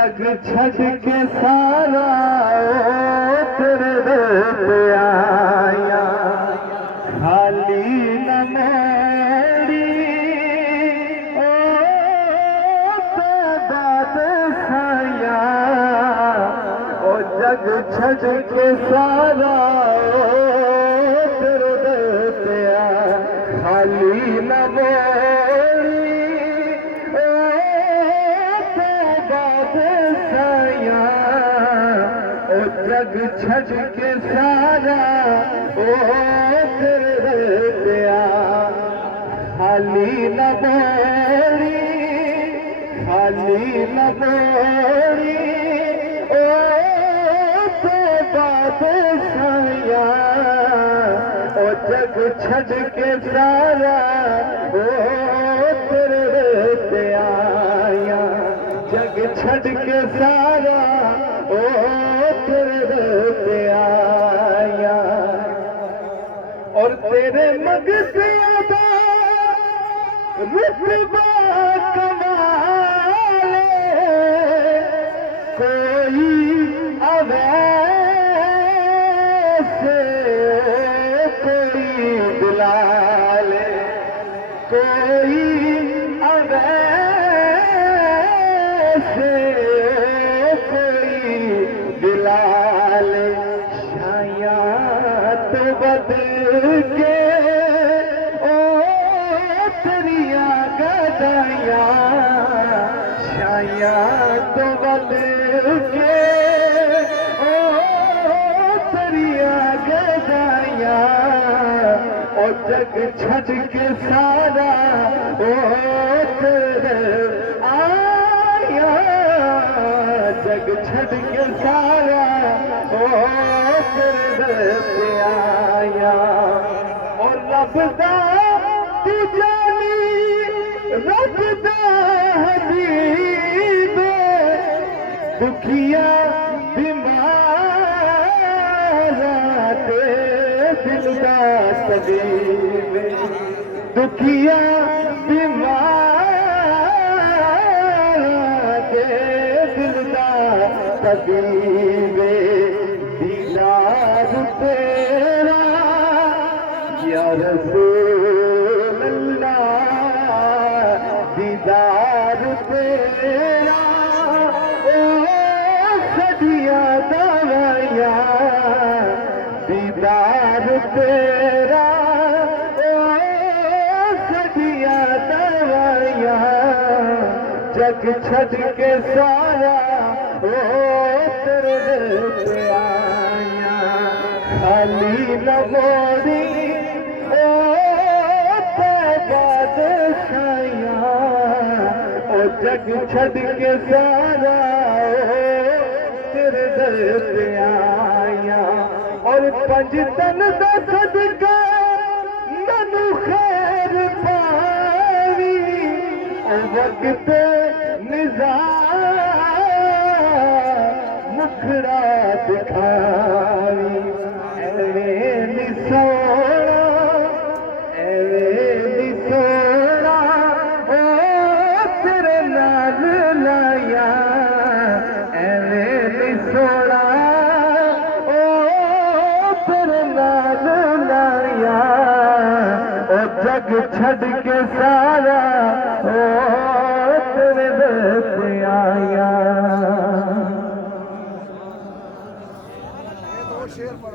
जग छड़ के सारा तेरे दर पे आया, खाली न मेरी ओ बादशाया, ओ जग छड़ के सारा तेरे दर पे आया, खाली न मेरी जग छड़ के सारा ओ तेरे पे आया, खाली न मोरी, खाली न मोरी ओ तो बादशाया, ओ जग छड़ के सारा ओ तेरे पे आया, जग छड़ के सारा ओ तेरे पे आया। और तेरे मगज़ दा रुतबा कमाले, कोई अवैसे कोई बिलाले, कोई अवैसे बिलाले, शायद बदल के ओ तेरिया गदाया, शायद बदल के ओ तेरिया गदाया, ओ जग छड़ के सारा ओ तेरे आया, जग छड़ के सारा ओ तेरे पे आया। और रब दा तू जानी, रब दा हबीब, दुखिया बीमारा दे दिल दा तबीब, दुखिया तबीबे दीदार तेरा या रसूल अल्लाह, दीदार तेरा ओ सदिया दवाया, दीदार तेरा ओ सदिया दवाया, जग छड़ के सारा ओ तेरे पे आया, खाली न मोरी ओ बादशाया, ओ जग छड़ के सारा ओ तेरे दर पे आया। और पंज तन दा सदका मनु खैर पावी, ओ वक्त निज़ार मुखड़ा दिखावी, एवे नी सोना, एवे नी सोना ओ तेरे नाल लाया, एवे नी सोना ओ तेरे नाल लाया, ओ जग छड़ के सारा ओ तेरे दर पे आया। शेर पढ़